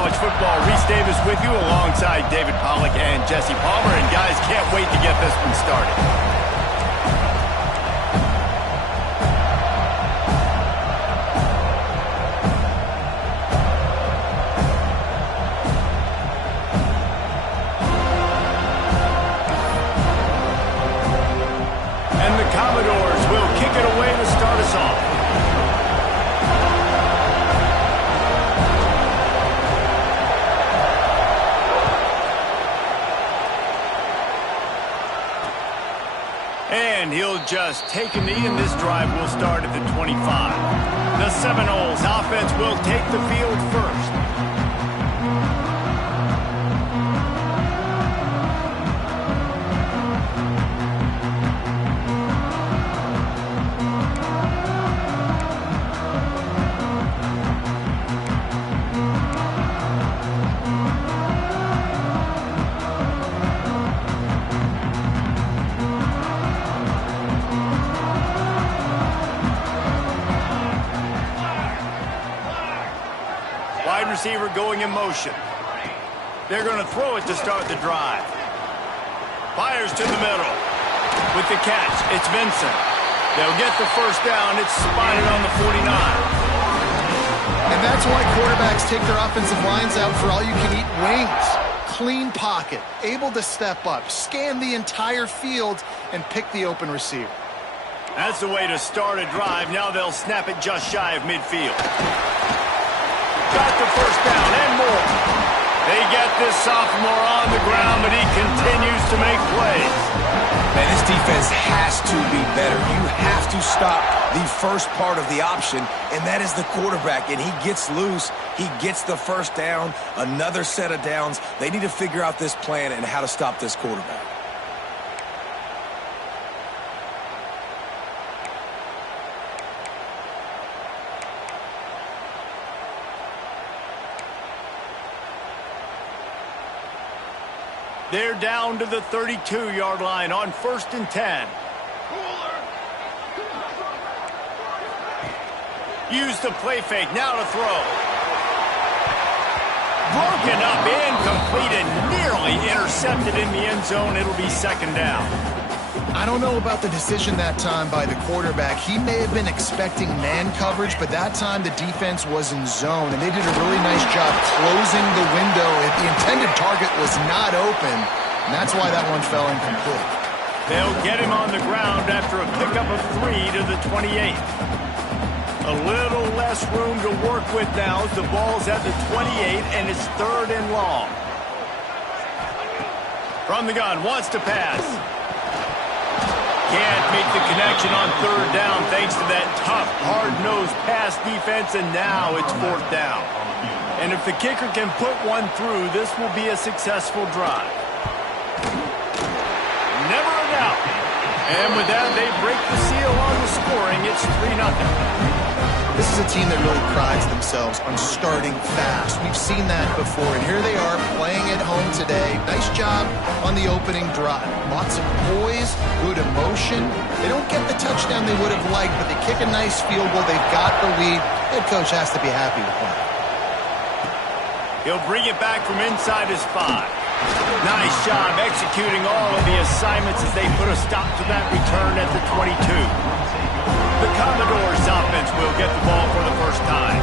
college football. Reese Davis with you alongside David Pollack and Jesse Palmer. And guys, can't wait to get this one started. And the Commodores will kick it away to start us off. And he'll just take a knee, and this drive will start at the 25. The Seminoles offense will take the field first. Receiver going in motion. They're going to throw it to start the drive. Fires to the middle. With the catch, it's Vincent. They'll get the first down. It's spotted on the 49. And that's why quarterbacks take their offensive lines out for all-you-can-eat wings. Clean pocket, able to step up, scan the entire field, and pick the open receiver. That's the way to start a drive. Now they'll snap it just shy of midfield. Got the first down and more. They get this sophomore on the ground, but he continues to make plays. Man, this defense has to be better. You have to stop the first part of the option, and that is the quarterback. And he gets loose. He gets the first down, another set of downs. They need to figure out this plan and how to stop this quarterback. They're down to the 32-yard line on 1st and 10. Use the play fake. Now to throw. Broken up, incomplete, and nearly intercepted in the end zone. It'll be 2nd down. I don't know about the decision that time by the quarterback. He may have been expecting man coverage, but that time the defense was in zone, and they did a really nice job closing the window. The intended target was not open, and that's why that one fell incomplete. They'll get him on the ground after a pickup of 3 to the 28. A little less room to work with now as the ball's at the 28, and it's 3rd and long. From the gun, wants to pass. Can't make the connection on 3rd down thanks to that tough, hard-nosed pass defense, and now it's 4th down. And if the kicker can put one through, this will be a successful drive. Never a doubt. And with that, they break the seal on the scoring. It's 3-0. This is a team that really prides themselves on starting fast. We've seen that before, and here they are playing at home today. Nice job on the opening drive. Lots of poise, good emotion. They don't get the touchdown they would have liked, but they kick a nice field goal. They've got the lead. Head coach has to be happy with that. He'll bring it back from inside his 5. Nice job executing all of the assignments as they put a stop to that return at the 22. The Commodores offense will get the ball for the first time.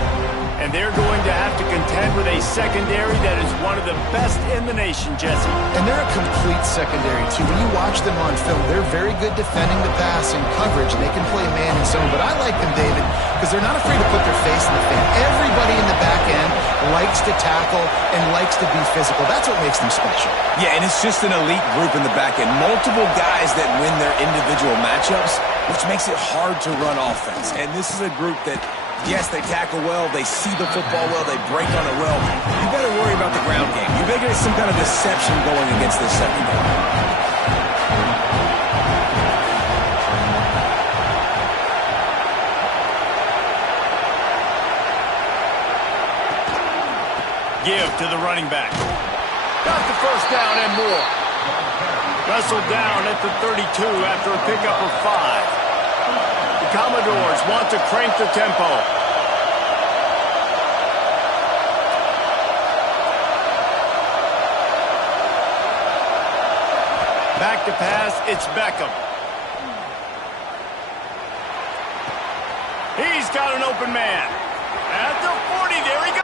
And they're going to have to contend with a secondary that is one of the best in the nation, Jesse. And they're a complete secondary, too. When you watch them on film, they're very good defending the pass and coverage, and they can play man and zone. But I like them, David, because they're not afraid to put their face in the fan. Everybody in the back end likes to tackle and likes to be physical. That's what makes them special. Yeah, and it's just an elite group in the back end. Multiple guys that win their individual matchups, which makes it hard to run offense. And this is a group that, yes, they tackle well, they see the football well, they break on it well. You better worry about the ground game. You better get some kind of deception going against this secondary. Give to the running back. Got the first down and more. Wrestled down at the 32 after a pickup of 5. The Commodores want to crank the tempo. to pass. It's Beckham. He's got an open man. At the 40, there he goes.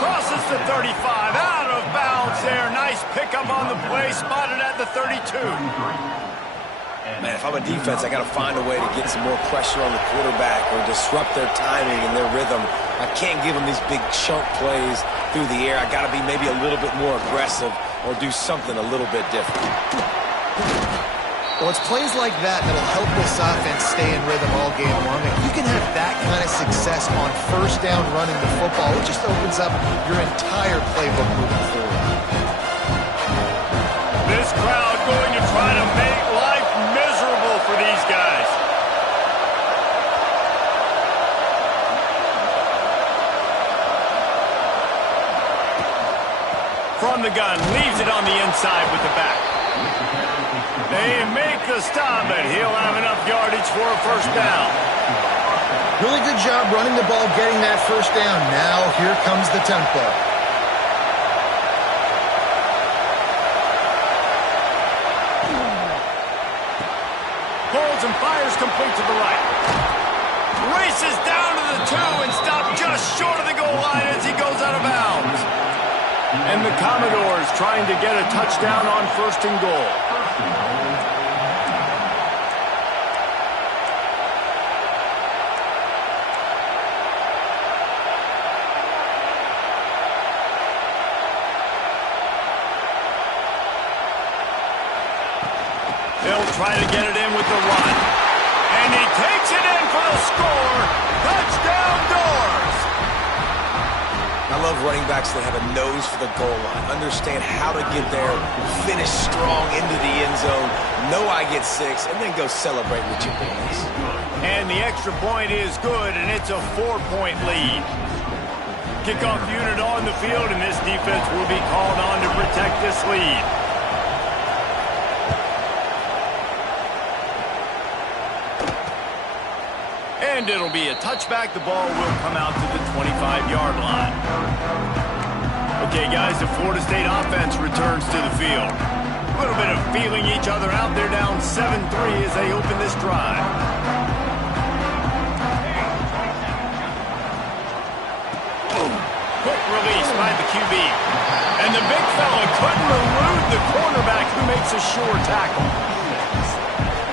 Crosses the 35, out of bounds there. Nice pickup on the play, spotted at the 32. Man, if I'm a defense, I got to find a way to get some more pressure on the quarterback or disrupt their timing and their rhythm. I can't give them these big chunk plays through the air. I got to be maybe a little bit more aggressive or do something a little bit different. Well, it's plays like that that'll help this offense stay in rhythm all game long. If you can have that kind of success on first down running the football, it just opens up your entire playbook moving forward. This crowd going to try to make life miserable for these guys. From the gun, leaves it on the inside with the back. They make the stop, and he'll have enough yardage for a first down. Really good job running the ball, getting that first down. Now here comes the tempo. Holds and fires complete to the right. Races down to the 2 and stopped just short of the goal line as he goes out of bounds. And the Commodores trying to get a touchdown on first and goal. They'll try to get it in with the run. And he takes it in for the score. Touchdown Doors! I love running backs that have a nose for the goal line, understand how to get there, finish strong into the end zone, know I get 6, and then go celebrate with your boys. And the extra point is good, and it's a 4-point lead. Kickoff unit on the field, and this defense will be called on to protect this lead. And it'll be a touchback. The ball will come out to the 25-yard line. Okay, guys, the Florida State offense returns to the field. A little bit of feeling each other out. They're down 7-3 as they open this drive. Quick release by the QB. And the big fella couldn't elude the cornerback who makes a sure tackle.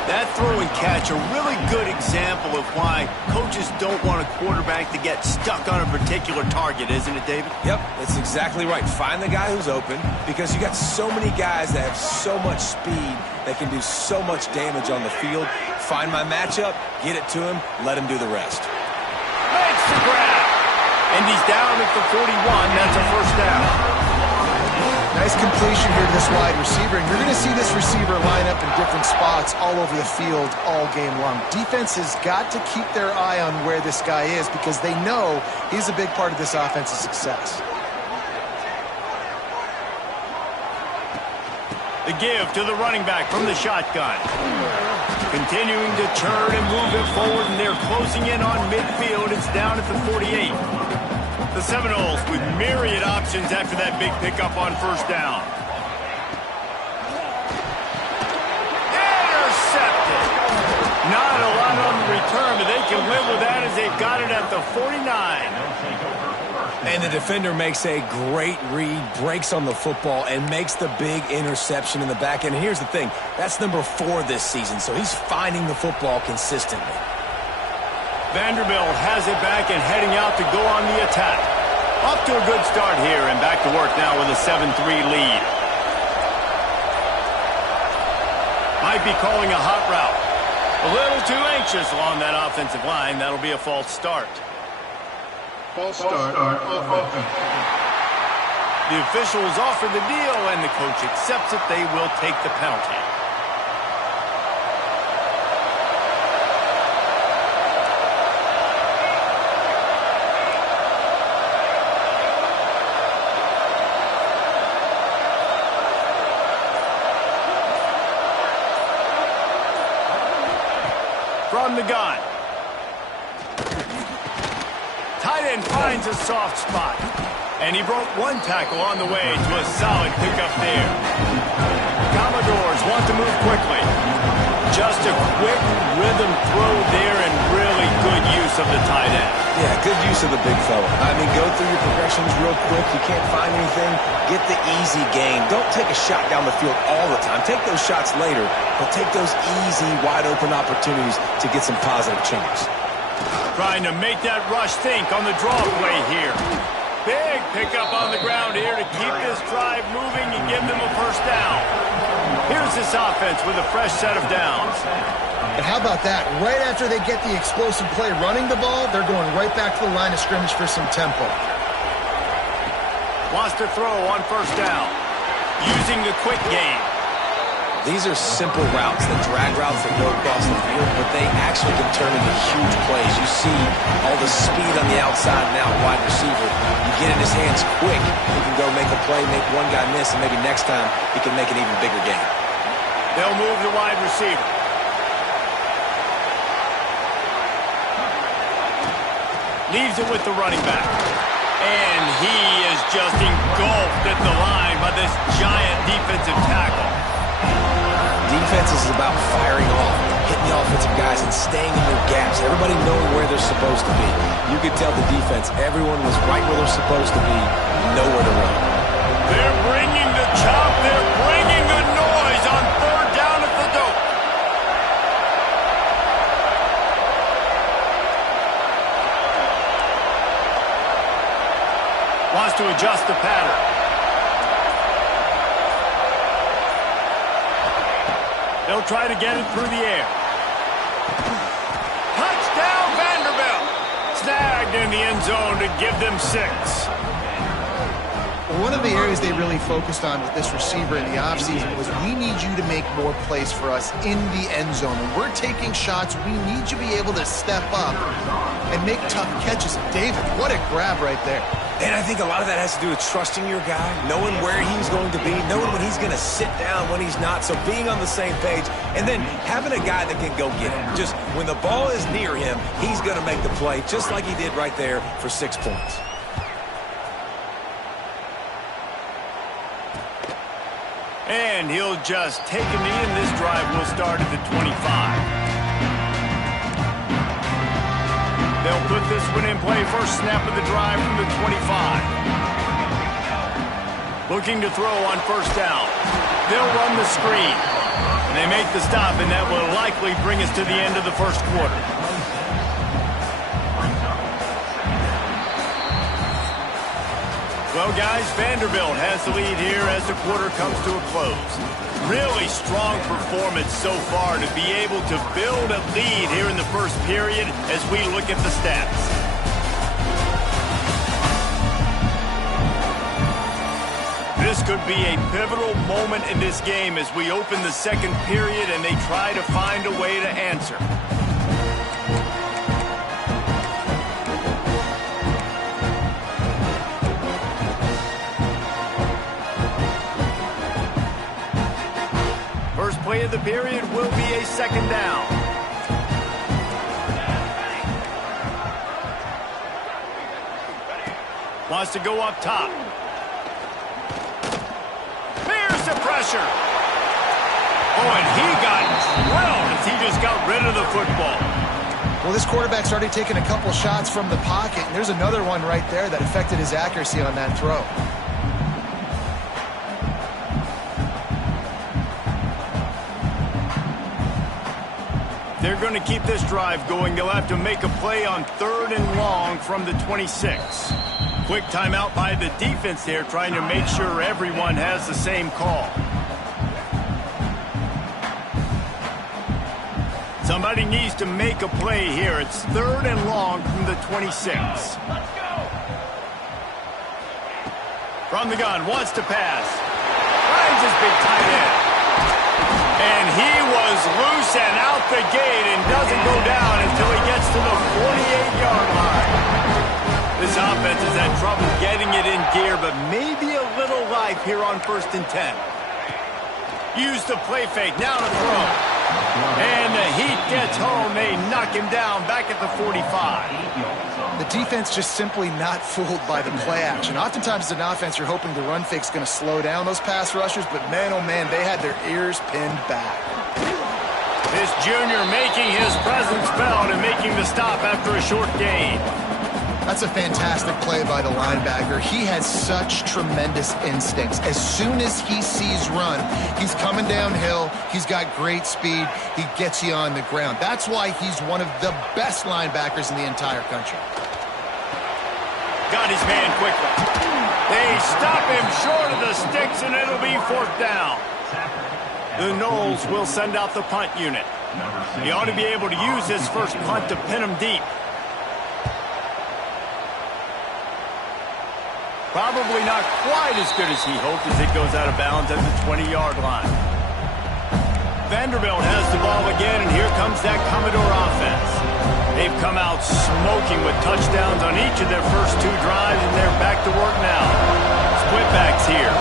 That throw and catch, a really good example of why coaches don't want a quarterback to get stuck on a particular target, isn't it, David? Yep, that's exactly right. Find the guy who's open because you got so many guys that have so much speed that can do so much damage on the field. Find my matchup, get it to him, let him do the rest. Makes the grab. And he's down at the 41. That's a first down. Nice completion here to this wide receiver, and you're going to see this receiver line up in different spots all over the field all game long. Defense has got to keep their eye on where this guy is because they know he's a big part of this offense's success. The give to the running back from the shotgun. Continuing to turn and move it forward, and they're closing in on midfield. It's down at the 48. The Seminoles with myriad options after that big pickup on first down. Intercepted. Not a lot on the return, but they can live with that as they've got it at the 49. And the defender makes a great read, breaks on the football, and makes the big interception in the back end. And here's the thing, that's number 4 this season, so he's finding the football consistently. Vanderbilt has it back and heading out to go on the attack. Off to a good start here and back to work now with a 7-3 lead. Might be calling a hot route. A little too anxious along that offensive line. That'll be a false start. False start offense. The officials offer the deal and the coach accepts it. They will take the penalty. from the gun. Tight end finds a soft spot. And he broke one tackle on the way to a solid pickup there. Commodores want to move quickly. Just a quick rhythm throw there and really good use of the tight end. Yeah, good use of the big fella. I mean, go through your progressions real quick. You can't find anything. Get the easy gain. Don't take a shot down the field all the time. Take those shots later, but take those easy, wide-open opportunities to get some positive change. Trying to make that rush think on the draw play here. Big pickup on the ground here to keep this drive moving and give them a first down. Here's this offense with a fresh set of downs. And how about that? Right after they get the explosive play running the ball, they're going right back to the line of scrimmage for some tempo. Wants to throw on first down. Using the quick game. These are simple routes, the drag routes that go across the field, but they actually can turn into huge plays. You see all the speed on the outside and out wide receiver. You get in his hands quick, he can go make a play, make one guy miss, and maybe next time he can make an even bigger gain. They'll move the wide receiver. Leaves it with the running back. And he is just engulfed at the line by this giant defensive tackle. Defense is about firing off, hitting the offensive guys, and staying in their gaps. Everybody knowing where they're supposed to be. You could tell the defense, everyone was right where they're supposed to be, nowhere to run. They're bringing the chop. They're bringing the noise on third down at the dope. Wants to adjust the pattern. They'll try to get it through the air. Touchdown, Vanderbilt. Snagged in the end zone to give them 6. One of the areas they really focused on with this receiver in the offseason was we need you to make more plays for us in the end zone. When we're taking shots, we need you to be able to step up and make tough catches. David, what a grab right there. And I think a lot of that has to do with trusting your guy, knowing where he's going to be, knowing when he's going to sit down, when he's not, so being on the same page, and then having a guy that can go get it. Just when the ball is near him, he's going to make the play, just like he did right there for 6 points. And he'll just take a knee, and this drive will start at the 25. They'll put this one in play. First snap of the drive from the 25. Looking to throw on first down. They'll run the screen. And they make the stop, and that will likely bring us to the end of the first quarter. Well, guys, Vanderbilt has the lead here as the quarter comes to a close. Really strong performance so far to be able to build a lead here in the first period as we look at the stats. This could be a pivotal moment in this game as we open the second period and they try to find a way to answer. First play of the period will be a second down. Wants to go up top. There's the pressure. Oh, and he got drilled as he just got rid of the football. Well, this quarterback started taking a couple shots from the pocket, and there's another one right there that affected his accuracy on that throw. They're going to keep this drive going. They'll have to make a play on 3rd and long from the 26. Quick timeout by the defense there, trying to make sure everyone has the same call. Somebody needs to make a play here. It's 3rd and long from the 26. From the gun, wants to pass. Finds his big tight end. And he was loose and out the gate and doesn't go down until he gets to the 48-yard line. This offense has had trouble getting it in gear, but maybe a little life here on 1st and 10. Use the play fake, now to throw. And the heat gets home. They knock him down back at the 45. The defense just simply not fooled by the play action. Oftentimes as an offense, you're hoping the run fake's going to slow down those pass rushers, but man, oh man, they had their ears pinned back. This junior making his presence felt and making the stop after a short gain. That's a fantastic play by the linebacker. He has such tremendous instincts. As soon as he sees run, he's coming downhill. He's got great speed. He gets you on the ground. That's why he's one of the best linebackers in the entire country. Got his man quickly. They stop him short of the sticks, and it'll be 4th down. The Noles will send out the punt unit. He ought to be able to use his first punt to pin him deep. Probably not quite as good as he hoped as it goes out of bounds at the 20-yard line. Vanderbilt has the ball again, and here comes that Commodore offense. They've come out smoking with touchdowns on each of their first 2 drives, and they're back to work now. Split backs here.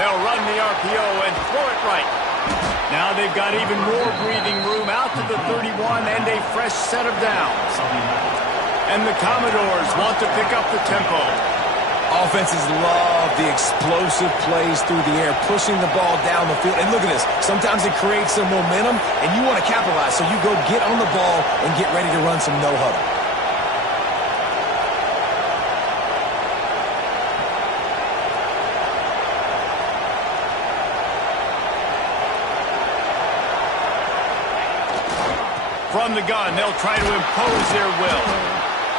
They'll run the RPO and throw it right. Now they've got even more breathing room out to the 31 and a fresh set of downs. And the Commodores want to pick up the tempo. Offenses love the explosive plays through the air, pushing the ball down the field. And look at this. Sometimes it creates some momentum, and you want to capitalize. So you go get on the ball and get ready to run some no-huddle. From the gun, they'll try to impose their will.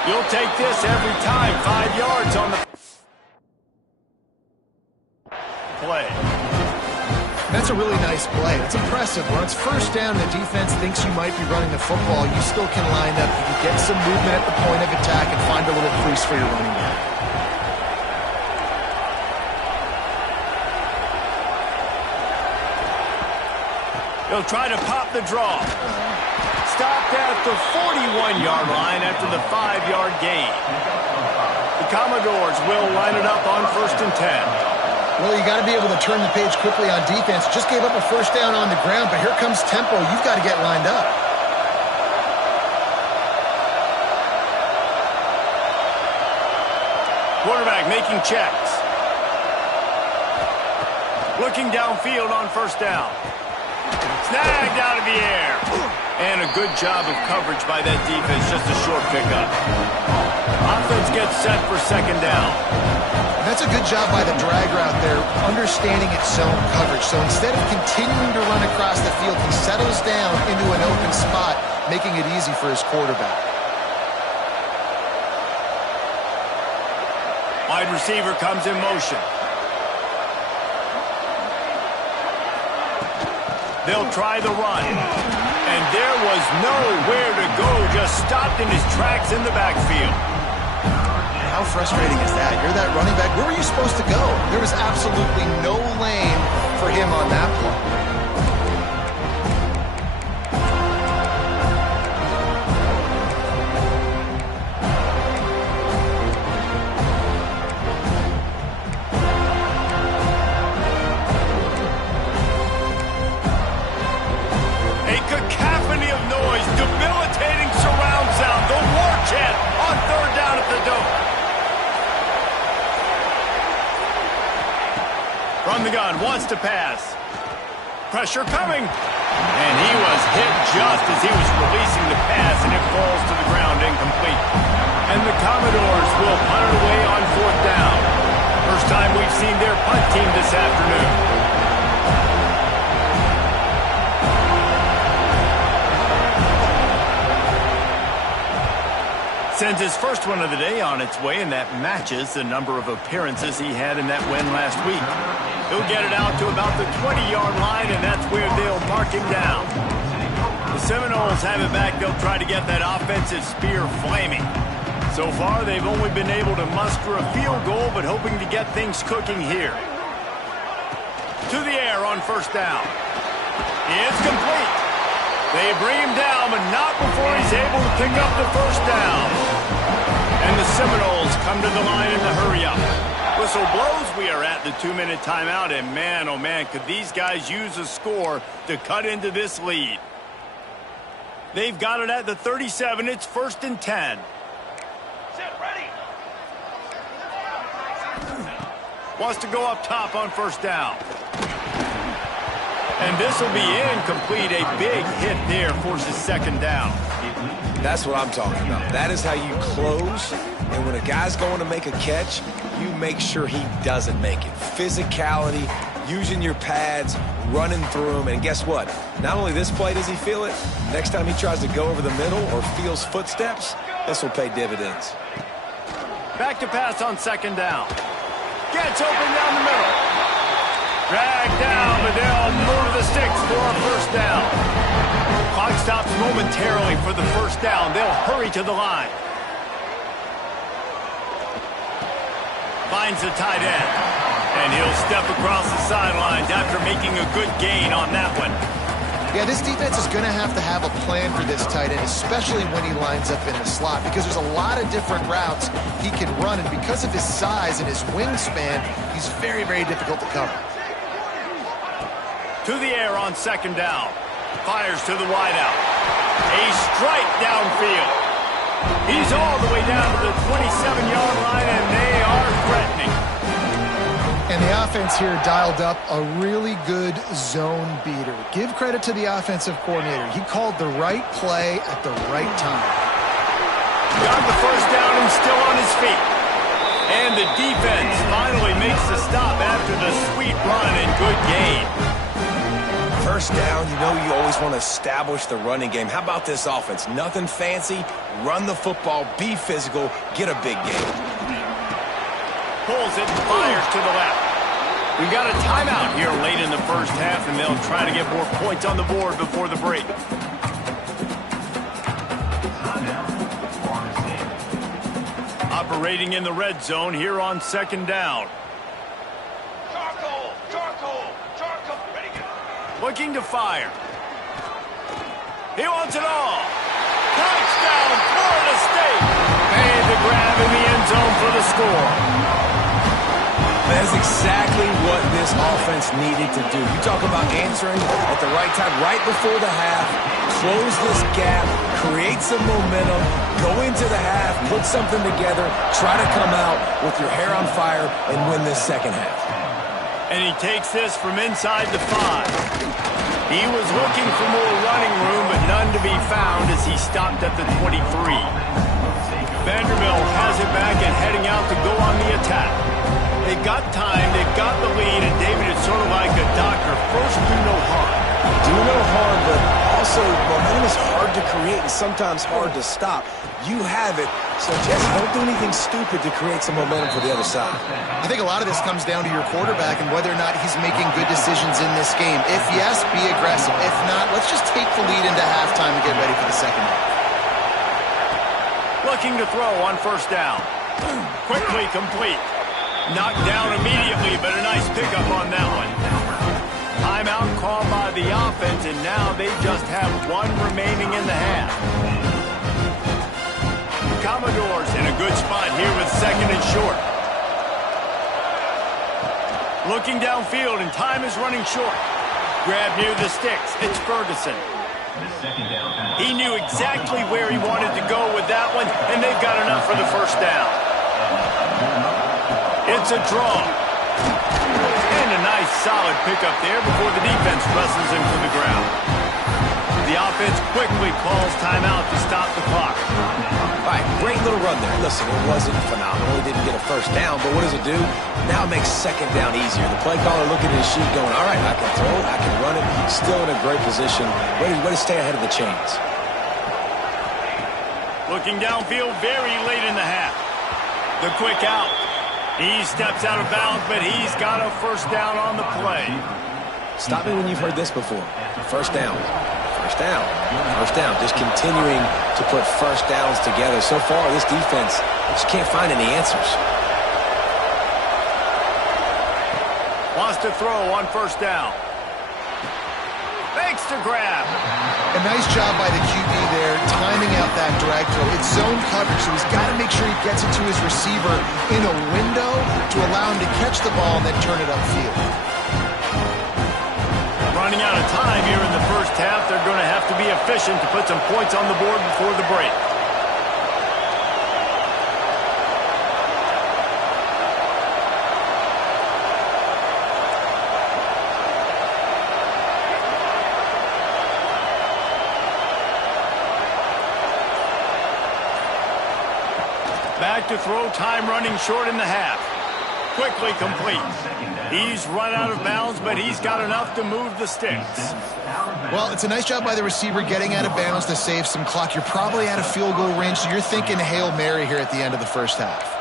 You'll take this every time. 5 yards on the play. That's a really nice play. It's impressive. When it's 1st down, the defense thinks you might be running the football. You still can line up. You can get some movement at the point of attack and find a little crease for your running back. They'll try to pop the draw. Stopped at the 41-yard line after the 5-yard gain. The Commodores will line it up on 1st and 10. Well, you got to be able to turn the page quickly on defense. Just gave up a 1st down on the ground, but here comes tempo. You've got to get lined up. Quarterback making checks. Looking downfield on 1st down. Snagged out of the air. And a good job of coverage by that defense, just a short pickup. Offense gets set for 2nd down. That's a good job by the drag route there, understanding its zone coverage. So instead of continuing to run across the field, he settles down into an open spot, making it easy for his quarterback. Wide receiver comes in motion. They'll try the run. And there was nowhere to go, just stopped in his tracks in the backfield. How frustrating is that? You're that running back. Where were you supposed to go? There was absolutely no lane for him on that play. Debilitating surround sound. The war chant on 3rd down at the Dome. From the gun, wants to pass. Pressure coming. And he was hit just as he was releasing the pass, and it falls to the ground incomplete. And the Commodores will punt it away on 4th down. First time we've seen their punt team this afternoon. Sends his first one of the day on its way, and that matches the number of appearances he had in that win last week. He'll get it out to about the 20-yard line, and that's where they'll mark him down. The Seminoles have it back. They'll try to get that offensive spear flaming. So far, they've only been able to muster a field goal, but hoping to get things cooking here. To the air on 1st down. It's complete. They bring him down, but not before he's able to pick up the 1st down. And the Seminoles come to the line in the hurry-up. Whistle blows, we are at the 2-minute timeout, and man, oh man, could these guys use a score to cut into this lead. They've got it at the 37. It's 1st and 10. Set, ready. Wants to go up top on 1st down. And this will be incomplete. A big hit there forces 2nd down. That's what I'm talking about. That is how you close. And when a guy's going to make a catch, you make sure he doesn't make it. Physicality, using your pads, running through him. And guess what? Not only this play does he feel it, next time he tries to go over the middle or feels footsteps, this will pay dividends. Back to pass on 2nd down. Gets open down the middle. Dragged down, but they'll move the sticks for a 1st down. Clock stops momentarily for the 1st down. They'll hurry to the line. Finds the tight end. And he'll step across the sidelines after making a good gain on that one. Yeah, this defense is going to have a plan for this tight end, especially when he lines up in the slot, because there's a lot of different routes he can run, and because of his size and his wingspan, he's very, very difficult to cover. To the air on 2nd down. Fires to the wideout. A strike downfield. He's all the way down to the 27-yard line, and they are threatening. And the offense here dialed up a really good zone beater. Give credit to the offensive coordinator. He called the right play at the right time. Got the 1st down and still on his feet. And the defense finally makes the stop after the sweet run and good gain. 1st down, you know you always want to establish the running game. How about this offense? Nothing fancy. Run the football, be physical, get a big gain. Pulls it and fires to the left. We've got a timeout here late in the 1st half, and they'll try to get more points on the board before the break. Operating in the red zone here on 2nd down. Charcoal, charcoal, charcoal. Ready, go. Looking to fire. He wants it all. Touchdown, Florida State. Made the grab in the end zone for the score. That's exactly what this offense needed to do. You talk about answering at the right time, right before the half, close this gap, create some momentum, go into the half, put something together, try to come out with your hair on fire and win this 2nd half. And he takes this from inside the 5. He was looking for more running room, but none to be found as he stopped at the 23. Vanderbilt has it back and heading out to go on the attack. They've got time, they've got the lead, and David, it's sort of like a doctor. First, do no harm. Do no harm, but also momentum is hard to create and sometimes hard to stop. You have it, so Jesse, don't do anything stupid to create some momentum for the other side. I think a lot of this comes down to your quarterback and whether or not he's making good decisions in this game. If yes, be aggressive. If not, let's just take the lead into halftime and get ready for the 2nd half. Looking to throw on 1st down. Quickly complete. Knocked down immediately, but a nice pickup on that one. Timeout called by the offense, and now they just have one remaining in the half. Commodores in a good spot here with 2nd and short. Looking downfield, and time is running short. Grab near the sticks. It's Ferguson. He knew exactly where he wanted to go with that one, and they've got enough for the 1st down. It's a draw. And a nice solid pickup there before the defense wrestles him to the ground. The offense quickly calls timeout to stop the clock. All right, great little run there. Listen, it wasn't phenomenal. He didn't get a 1st down, but what does it do? Now it makes 2nd down easier. The play caller looking at his sheet going, all right, I can throw it, I can run it. Still in a great position. Way to stay ahead of the chains. Looking downfield very late in the half. The quick out. He steps out of bounds, but he's got a 1st down on the play. Stop me when you've heard this before. 1st down. 1st down. 1st down. Just continuing to put 1st downs together. So far, this defense just can't find any answers. Wants to throw on 1st down. Makes the grab. A nice job by the QB there, timing out that drag throw. It's zone coverage, so he's got to make sure he gets it to his receiver in a window to allow him to catch the ball and then turn it upfield. Running out of time here in the first half. They're going to have to be efficient to put some points on the board before the break. Back to throw, time running short in the half. Quickly complete. He's run out of bounds, but he's got enough to move the sticks. Well, it's a nice job by the receiver getting out of bounds to save some clock. You're probably out of field goal range, so you're thinking Hail Mary here at the end of the first half.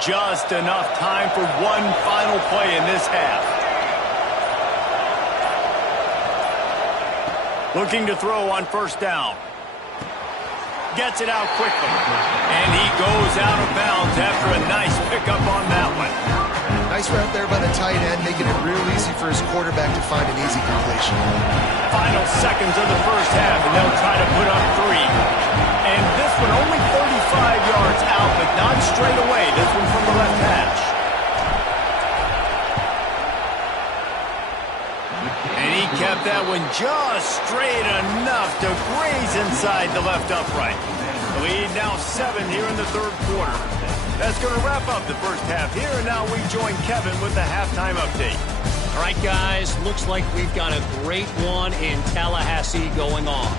Just enough time for one final play in this half. Looking to throw on first down. Gets it out quickly. And he goes out of bounds after a nice pickup on that one. Nice route there by the tight end, making it real easy for his quarterback to find an easy completion. Final seconds of the first half, and they'll try to put up 3. And this one only 35 yards out, but not straight away. This one from the left hash. And he kept that one just straight enough to graze inside the left upright. The lead now 7 here in the third quarter. That's going to wrap up the first half here, and now we join Kevin with the halftime update. All right, guys, looks like we've got a great one in Tallahassee going on.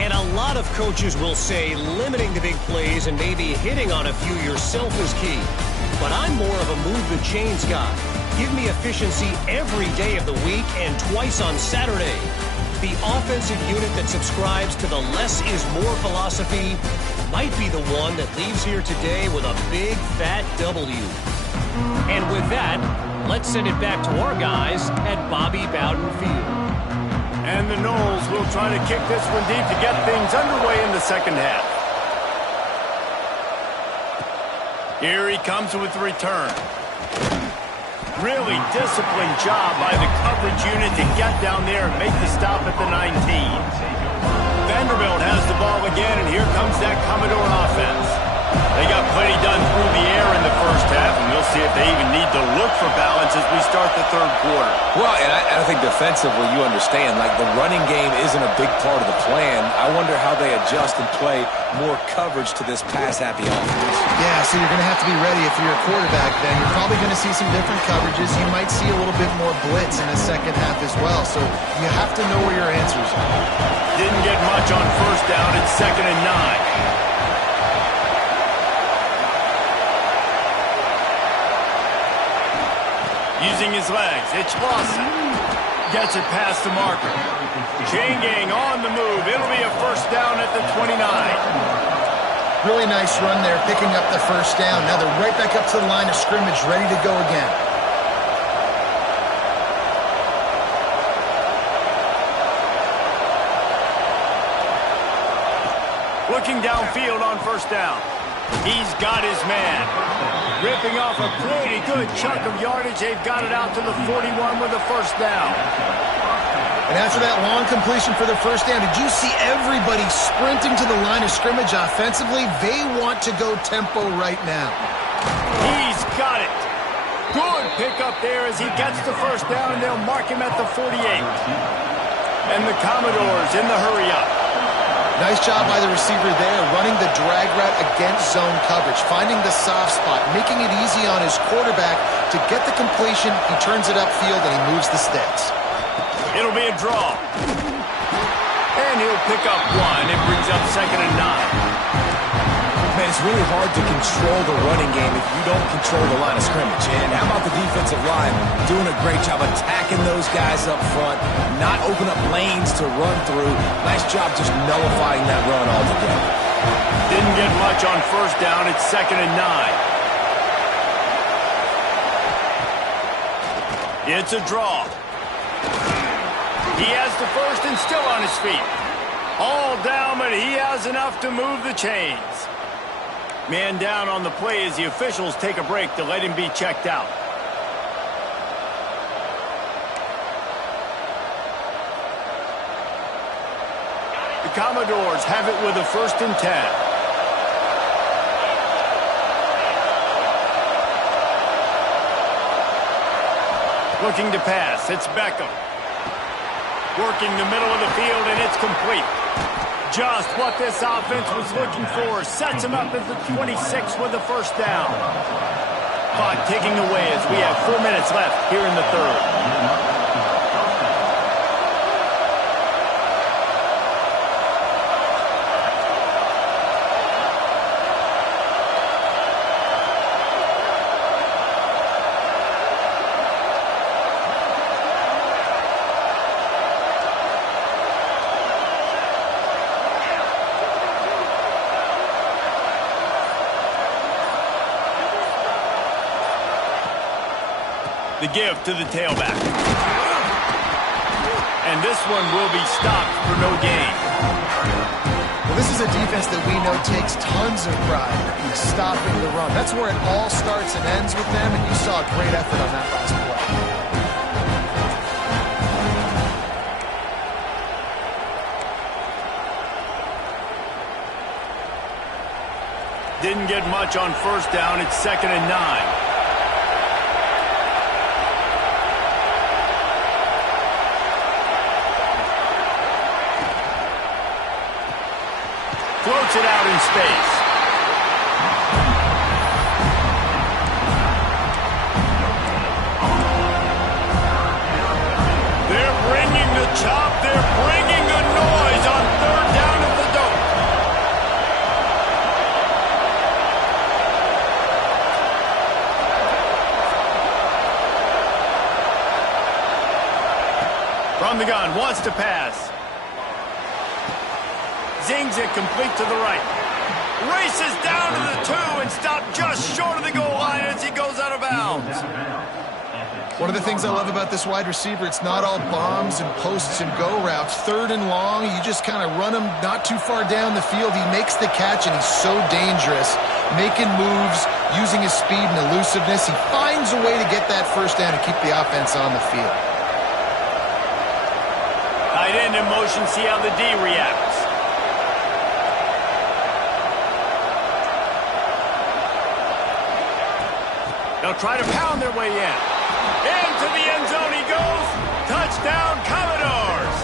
And a lot of coaches will say limiting the big plays and maybe hitting on a few yourself is key. But I'm more of a move the chains guy. Give me efficiency every day of the week and twice on Saturday. The offensive unit that subscribes to the less is more philosophy might be the one that leaves here today with a big fat W. And with that, let's send it back to our guys at Bobby Bowden Field. And the Noles will try to kick this one deep to get things underway in the second half. Here he comes with the return. Really disciplined job by the coverage unit to get down there and make the stop at the 19. Vanderbilt has the ball again, and here comes that Commodore offense. They got plenty done through the air in the first half, and we'll see if they even need to look for balance as we start the third quarter. Well, and I think defensively, you understand, like the running game isn't a big part of the plan. I wonder how they adjust and play more coverage to this pass-happy offense. Yeah, so you're going to have to be ready if you're a quarterback then. You're probably going to see some different coverages. You might see a little bit more blitz in the second half as well, so you have to know where your answers are. Didn't get much on first down. It's 2nd and 9. Using his legs, it's Lawson. Gets it past the marker. Chain gang on the move. It'll be a first down at the 29. Really nice run there, picking up the first down. Now they're right back up to the line of scrimmage, ready to go again. Looking downfield on first down. He's got his man. Ripping off a pretty good chunk of yardage. They've got it out to the 41 with a first down. And after that long completion for the first down, did you see everybody sprinting to the line of scrimmage offensively? They want to go tempo right now. He's got it. Good pickup there as he gets the first down, and they'll mark him at the 48. And the Commodores in the hurry-up. Nice job by the receiver there, running the drag route against zone coverage, finding the soft spot, making it easy on his quarterback to get the completion. He turns it upfield, and he moves the sticks. It'll be a draw. And he'll pick up 1. It brings up 2nd and 9. Man, it's really hard to control the running game if you don't control the line of scrimmage. And how about the defensive line doing a great job attacking those guys up front, not open up lanes to run through. Nice job just nullifying that run altogether. Didn't get much on first down. It's 2nd and 9. It's a draw. He has the first and still on his feet. All down, but he has enough to move the chains. Man down on the play as the officials take a break to let him be checked out. The Commodores have it with a 1st and 10. Looking to pass. It's Beckham. Working the middle of the field, and it's complete. Just what this offense was looking for. Sets him up at the 26 with the first down. Clock ticking away as we have 4 minutes left here in the third. The give to the tailback. And this one will be stopped for no gain. Well, this is a defense that we know takes tons of pride in stopping the run. That's where it all starts and ends with them, and you saw a great effort on that last play. Didn't get much on first down. It's 2nd and 9. Floats it out in space. They're bringing the chop. They're bringing the noise on 3rd down at the dope. From the gun, wants to pass. Zings it complete to the right. Races down to the 2 and stopped just short of the goal line as he goes out of bounds. One of the things I love about this wide receiver, it's not all bombs and posts and go routes. 3rd and long, you just kind of run him not too far down the field. He makes the catch, and he's so dangerous, making moves, using his speed and elusiveness. He finds a way to get that first down and keep the offense on the field. Tight end in motion, see how the D reacts. They'll try to pound their way in. Into the end zone he goes. Touchdown, Commodores.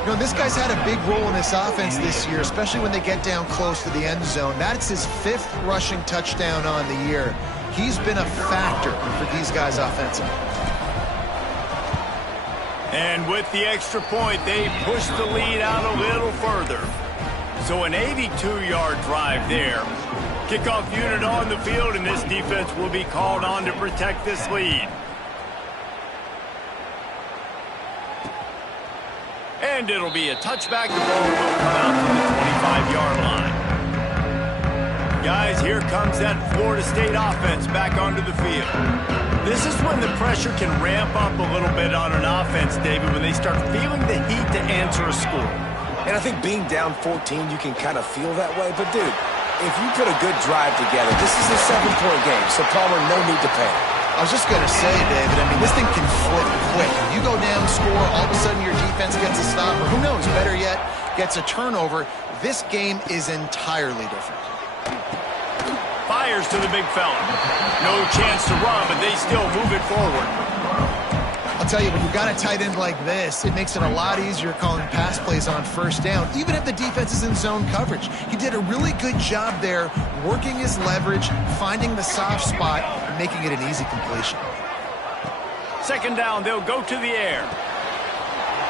You know, this guy's had a big role in this offense this year, especially when they get down close to the end zone. That's his 5th rushing touchdown on the year. He's been a factor for these guys offensively. And with the extra point, they push the lead out a little further. So an 82-yard drive there. Kickoff unit on the field, and this defense will be called on to protect this lead. And it'll be a touchback. The ball will come out to the 25-yard line. Guys, here comes that Florida State offense back onto the field. This is when the pressure can ramp up a little bit on an offense, David, when they start feeling the heat to answer a score. And I think being down 14, you can kind of feel that way. But, dude, if you put a good drive together, this is a 7-point game, so Palmer, no need to panic. I was just going to say, David, I mean, this thing can flip quick. You go down, score, all of a sudden your defense gets a stop, or who knows, better yet, gets a turnover. This game is entirely different. Fires to the big fella. No chance to run, but they still move it forward. I'll tell you, when you've got a tight end like this, it makes it a lot easier calling pass plays on first down, even if the defense is in zone coverage. He did a really good job there, working his leverage, finding the soft spot, and making it an easy completion. 2nd down, they'll go to the air.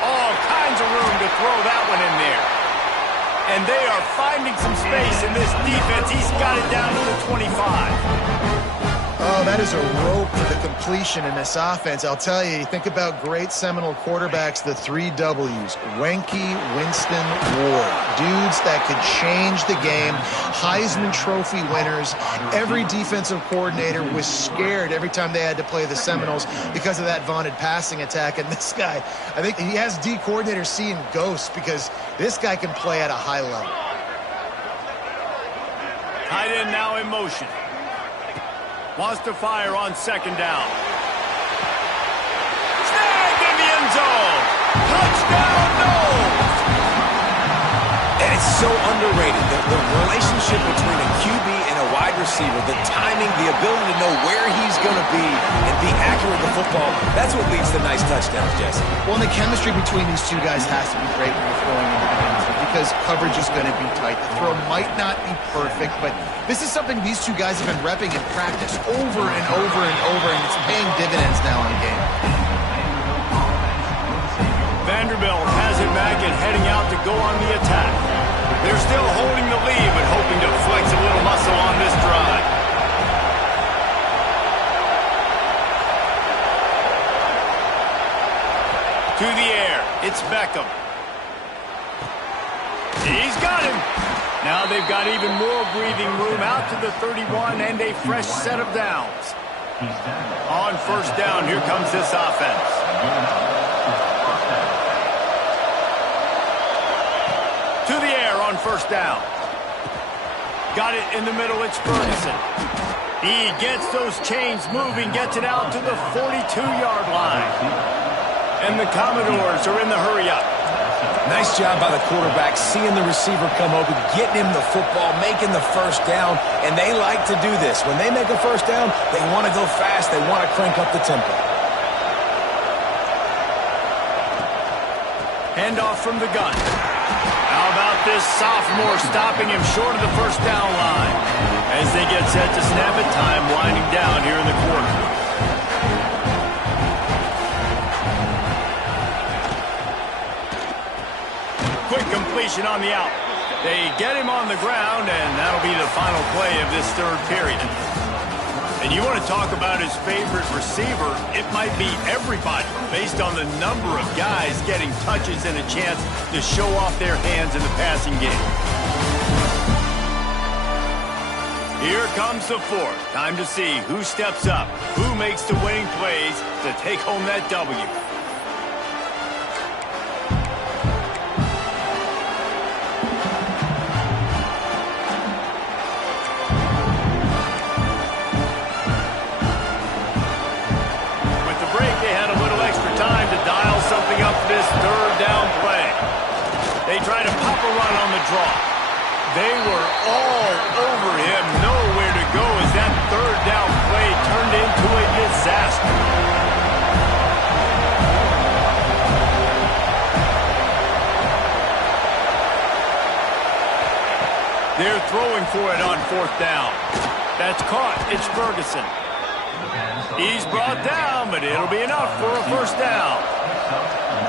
All kinds of room to throw that one in there. And they are finding some space in this defense. He's got it down to the 25. Oh, that is a rope for the completion in this offense. I'll tell you, think about great Seminole quarterbacks, the 3 W's. Wenke, Winston, Ward. Dudes that could change the game. Heisman Trophy winners. Every defensive coordinator was scared every time they had to play the Seminoles because of that vaunted passing attack. And this guy, I think he has D coordinators seeing ghosts because this guy can play at a high level. Tight end now in motion. Wants to fire on 2nd down. Snagged in the end zone. Touchdown, Noles. And it's so underrated. The relationship between a QB and a wide receiver, the timing, the ability to know where he's going to be and be accurate with the football, that's what leads to nice touchdowns, Jesse. Well, and the chemistry between these two guys has to be great when you're throwing into the end zone because coverage is going to be tight. The throw might not be perfect, but this is something these two guys have been repping in practice over and over and over, and it's paying dividends now in the game. Vanderbilt has it back and heading out to go on the attack. They're still holding the lead, but hoping to flex a little muscle on this drive. To the air, it's Beckham. He's got him. Now they've got even more breathing room out to the 31 and a fresh set of downs. On 1st down, here comes this offense. To the air on 1st down. Got it in the middle, it's Ferguson. He gets those chains moving, gets it out to the 42-yard line. And the Commodores are in the hurry-up. Nice job by the quarterback, seeing the receiver come open, getting him the football, making the 1st down, and they like to do this. When they make a 1st down, they want to go fast, they want to crank up the tempo. Handoff from the gun. How about this sophomore stopping him short of the 1st down line? As they get set to snap it, time winding down here in the quarter. Quick completion on the out. They get him on the ground, and that'll be the final play of this 3rd period. And you want to talk about his favorite receiver, it might be everybody, based on the number of guys getting touches and a chance to show off their hands in the passing game. Here comes the 4th. Time to see who steps up, who makes the winning plays to take home that W. This 3rd down play. They try to pop a run on the draw. They were all over him, nowhere to go as that 3rd down play turned into a disaster. They're throwing for it on 4th down. That's caught. It's Ferguson. He's brought down, but it'll be enough for a 1st down.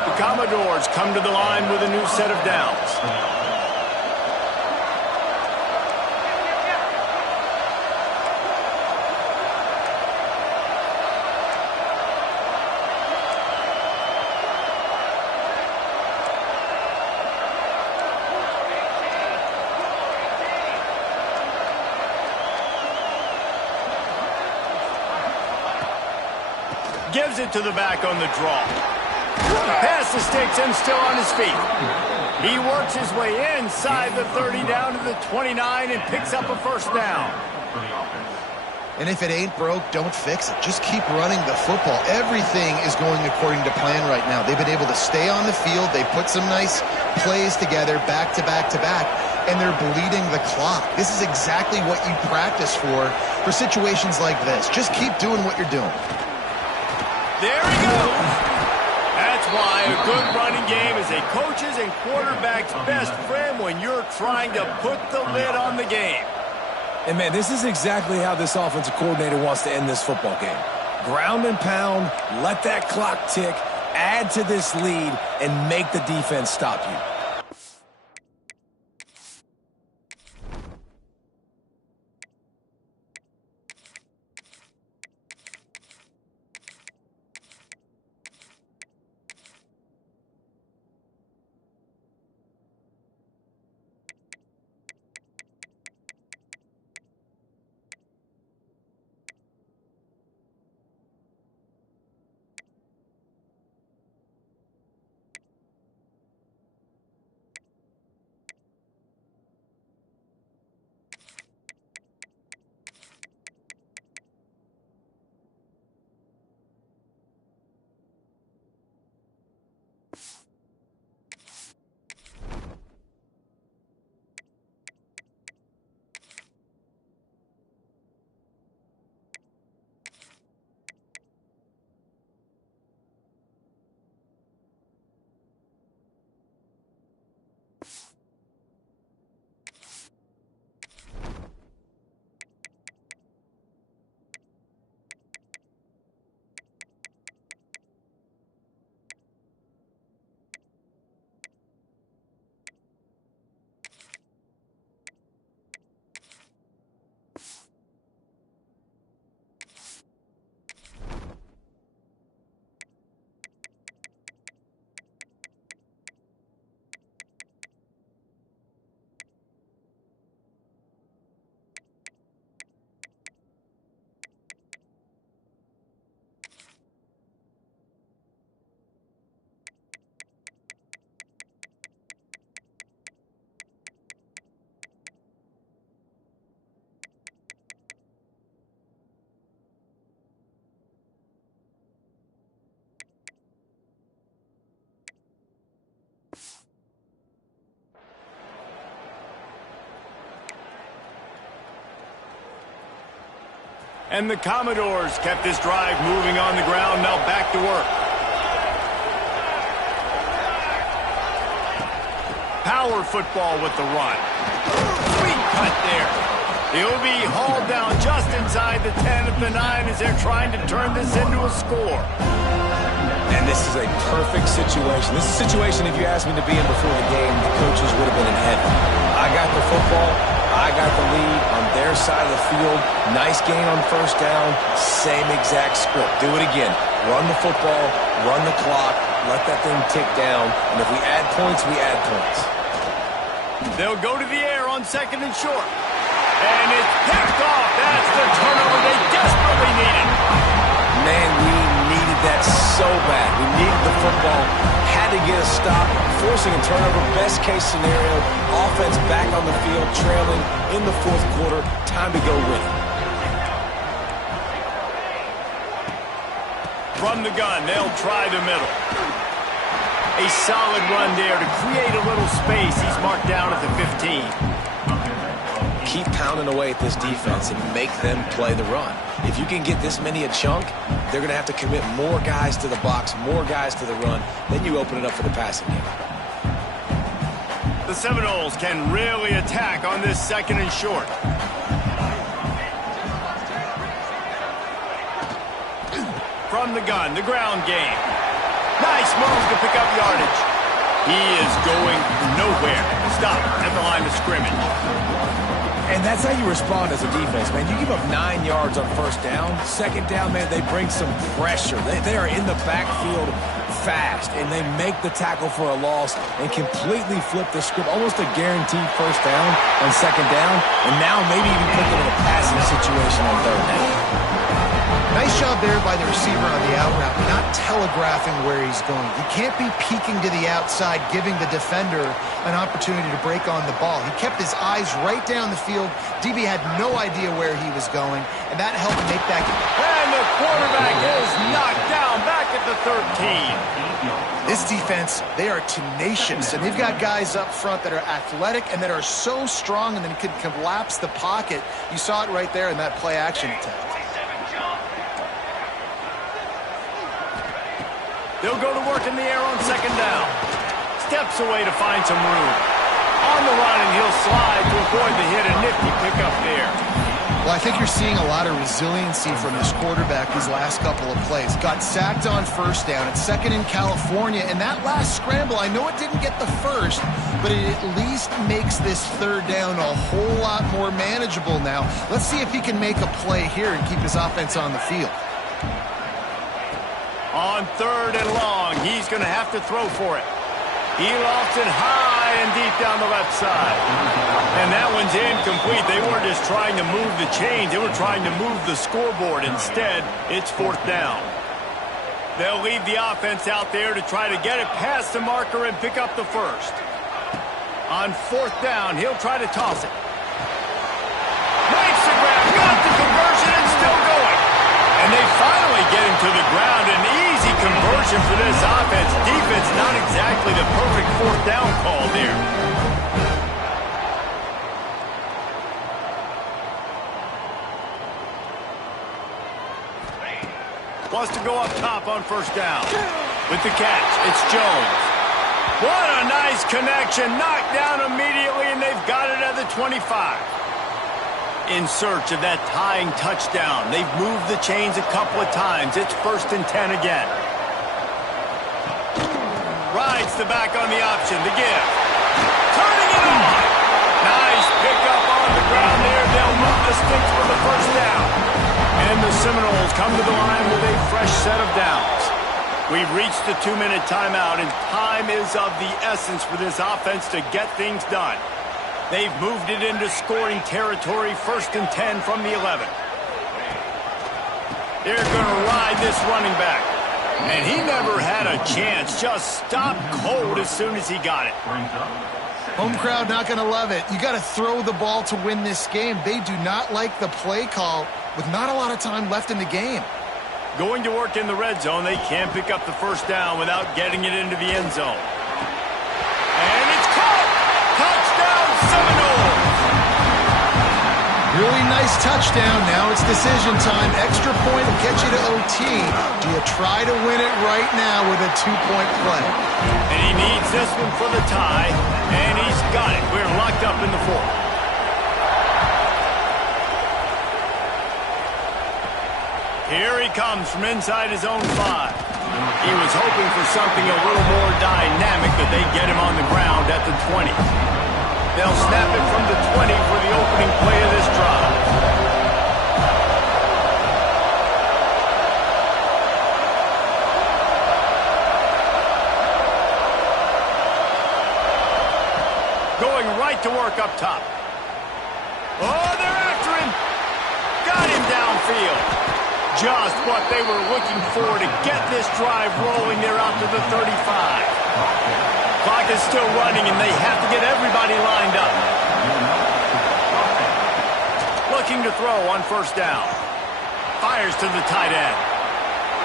The Commodores come to the line with a new set of downs. Gives it to the back on the draw. Pass the sticks and still on his feet. He works his way inside the 30 down to the 29 and picks up a 1st down. And if it ain't broke, don't fix it. Just keep running the football. Everything is going according to plan right now. They've been able to stay on the field. They put some nice plays together back to back to back, and they're bleeding the clock. This is exactly what you practice for situations like this. Just keep doing what you're doing. There he goes. That's why a good running game is a coach's and quarterback's best friend when you're trying to put the lid on the game. And, man, this is exactly how this offensive coordinator wants to end this football game. Ground and pound, let that clock tick, add to this lead, and make the defense stop you. And the Commodores kept this drive moving on the ground. Now back to work. Power football with the run. Sweet cut there. He'll be hauled down just inside the 10 at the 9 as they're trying to turn this into a score. And this is a perfect situation. This is a situation, if you asked me to be in before the game, the coaches would have been in heaven. I got the football. I got the lead on their side of the field. Nice gain on first down. Same exact script. Do it again. Run the football. Run the clock. Let that thing tick down. And if we add points, we add points. They'll go to the air on 2nd and short. And it's picked off. That's the turnover they desperately needed. Man, we needed that so bad. We needed the football. Had to get a stop. Forcing a turnover. Best case scenario. Offense back on the field. Trailing in the 4th quarter. Time to go win it. From the gun, they'll try the middle. A solid run there to create a little space. He's marked down at the 15. Keep pounding away at this defense and make them play the run. If you can get this many a chunk, they're going to have to commit more guys to the box, more guys to the run. Then you open it up for the passing game. The Seminoles can really attack on this 2nd and short. From the gun, the ground game. Nice move to pick up yardage. He is going nowhere. Stop at the line of scrimmage. And that's how you respond as a defense, man. You give up 9 yards on first down. 2nd down, man, they bring some pressure. They are in the backfield fast, and they make the tackle for a loss and completely flip the script. Almost a guaranteed first down on 2nd down, and now maybe even put them in a passing situation on 3rd down. Nice job there by the receiver on the out route, not telegraphing where he's going. You can't be peeking to the outside, giving the defender an opportunity to break on the ball. He kept his eyes right down the field. DB had no idea where he was going, and that helped make that. And the quarterback is knocked down back at the 13. This defense, they are tenacious, and they've got guys up front that are athletic and that are so strong and then can collapse the pocket. You saw it right there in that play-action attempt. They'll go to work in the air on 2nd down. Steps away to find some room. On the run, and he'll slide to avoid the hit. A nifty pickup there. Well, I think you're seeing a lot of resiliency from this quarterback these last couple of plays. Got sacked on first down. It's 2nd in California. And that last scramble, I know it didn't get the first, but it at least makes this 3rd down a whole lot more manageable now. Let's see if he can make a play here and keep his offense on the field. On 3rd and long, he's going to have to throw for it. He lofts it high and deep down the left side. And that one's incomplete. They weren't just trying to move the chains. They were trying to move the scoreboard. Instead, it's 4th down. They'll leave the offense out there to try to get it past the marker and pick up the first. On 4th down, he'll try to toss it. Makes the grab, got the conversion, and still going. And they finally get him to the ground. An easy conversion for this offense. Defense, not exactly the perfect 4th down call there. Wants to go up top on first down. With the catch, it's Jones. What a nice connection. Knocked down immediately, and they've got it at the 25. In search of that tying touchdown. They've moved the chains a couple of times. It's 1st and 10 again. Rides the back on the option. The give. Turning it on. Nice pickup on the ground there. They'll move the sticks for the first down. And the Seminoles come to the line with a fresh set of downs. We've reached the 2-minute timeout, and time is of the essence for this offense to get things done. They've moved it into scoring territory, 1st and 10 from the 11. They're going to ride this running back. And he never had a chance. Just stopped cold as soon as he got it. Home crowd not going to love it. You got to throw the ball to win this game. They do not like the play call with not a lot of time left in the game. Going to work in the red zone. They can't pick up the first down without getting it into the end zone. And it's caught! Touchdown, Seminoles! Really nice touchdown. Now it's decision time. Extra point will get you to OT. Do you try to win it right now with a 2-point play? And he needs this one for the tie, and he's got it. We're locked up in the fourth. Here he comes from inside his own 5. He was hoping for something a little more dynamic, but they get him on the ground at the 20. They'll snap it from the 20 for the opening play of this drive. Going right to work up top. Oh, they're after him. Got him downfield. Just what they were looking for to get this drive rolling. They're out to the 35. Clock is still running, and they have to get everybody lined up. Looking to throw on first down. Fires to the tight end.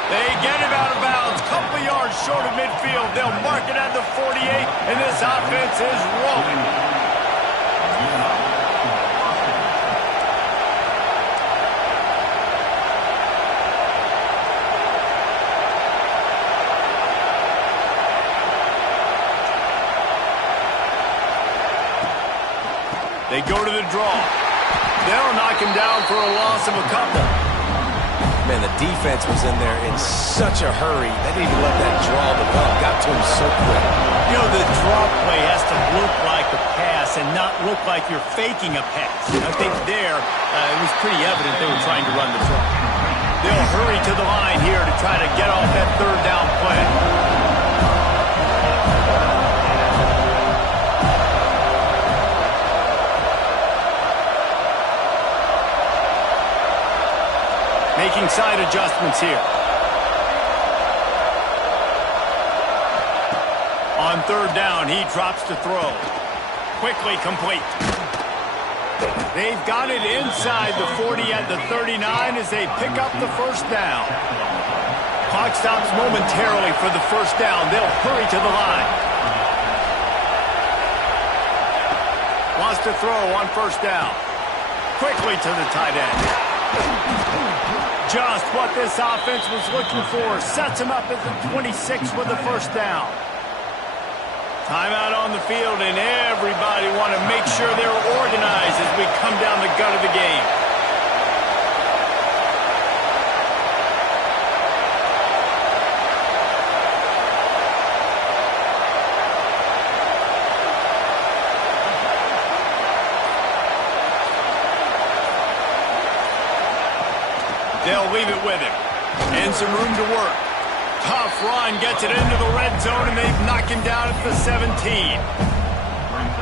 They get him out of bounds. Couple of yards short of midfield. They'll mark it at the 48, and this offense is rolling. They go to the draw. They'll knock him down for a loss of a couple. Man, the defense was in there in such a hurry. They didn't even let that draw develop. Got to him so quick. You know, the draw play has to look like a pass and not look like you're faking a pass. I think there, it was pretty evident they were trying to run the draw. They'll hurry to the line here to try to get off that third down play. Making side adjustments here. On third down, he drops to throw. Quickly complete. They've got it inside the 40 at the 39 as they pick up the first down. Clock stops momentarily for the first down. They'll hurry to the line. Wants to throw on first down. Quickly to the tight end. Just what this offense was looking for. Sets him up at the 26 with the first down. Timeout on the field, and everybody want to make sure they're organized as we come down the gut of the game. They'll leave it with him. And some room to work. Tough run, gets it into the red zone, and they've knocked him down at the 17.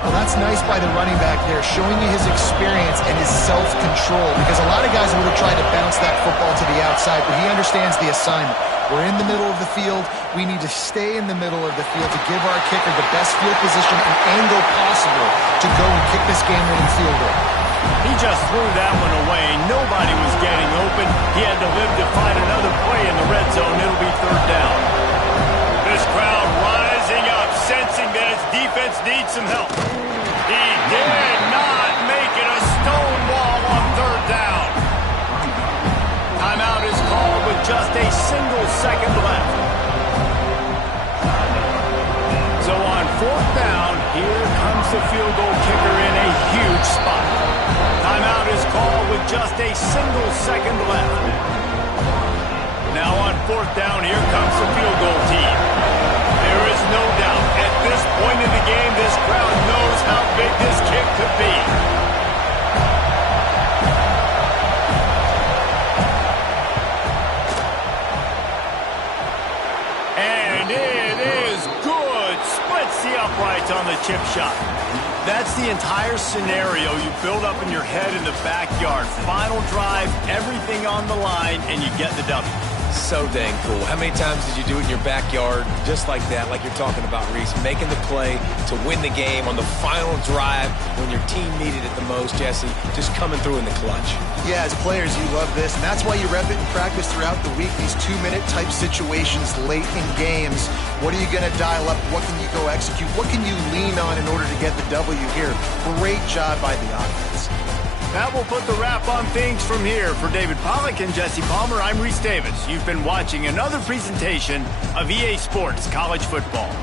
Well, that's nice by the running back there, showing you his experience and his self-control, because a lot of guys would have tried to bounce that football to the outside, but he understands the assignment. We're in the middle of the field. We need to stay in the middle of the field to give our kicker the best field position and angle possible to go and kick this game-winning field goal. He just threw that one away. Nobody was getting open. He had to live to find another play in the red zone. It'll be third down. This crowd rising up, sensing that its defense needs some help. He did not make it a stone wall on third down. Timeout is called with just a single second left. So on fourth down, here comes the field goal kicker in a huge spot. Timeout is called with just a single second left. Now on fourth down, here comes the field goal team. There is no doubt, at this point in the game, this crowd knows how big this kick could be. And it is good. Splits the uprights on the chip shot. That's the entire scenario you build up in your head in the backyard. Final drive, everything on the line, and you get the W. So dang cool. How many times did you do it in your backyard just like that, like you're talking about, Reese, making the play to win the game on the final drive when your team needed it the most, Jesse, just coming through in the clutch. Yeah, as players, you love this, and that's why you rep it in practice throughout the week, these 2-minute type situations late in games. What are you going to dial up? What can you go execute? What can you lean on in order to get the W here? Great job by the offense. That will put the wrap on things from here. For David Pollack and Jesse Palmer, I'm Reese Davis. You've been watching another presentation of EA Sports College Football.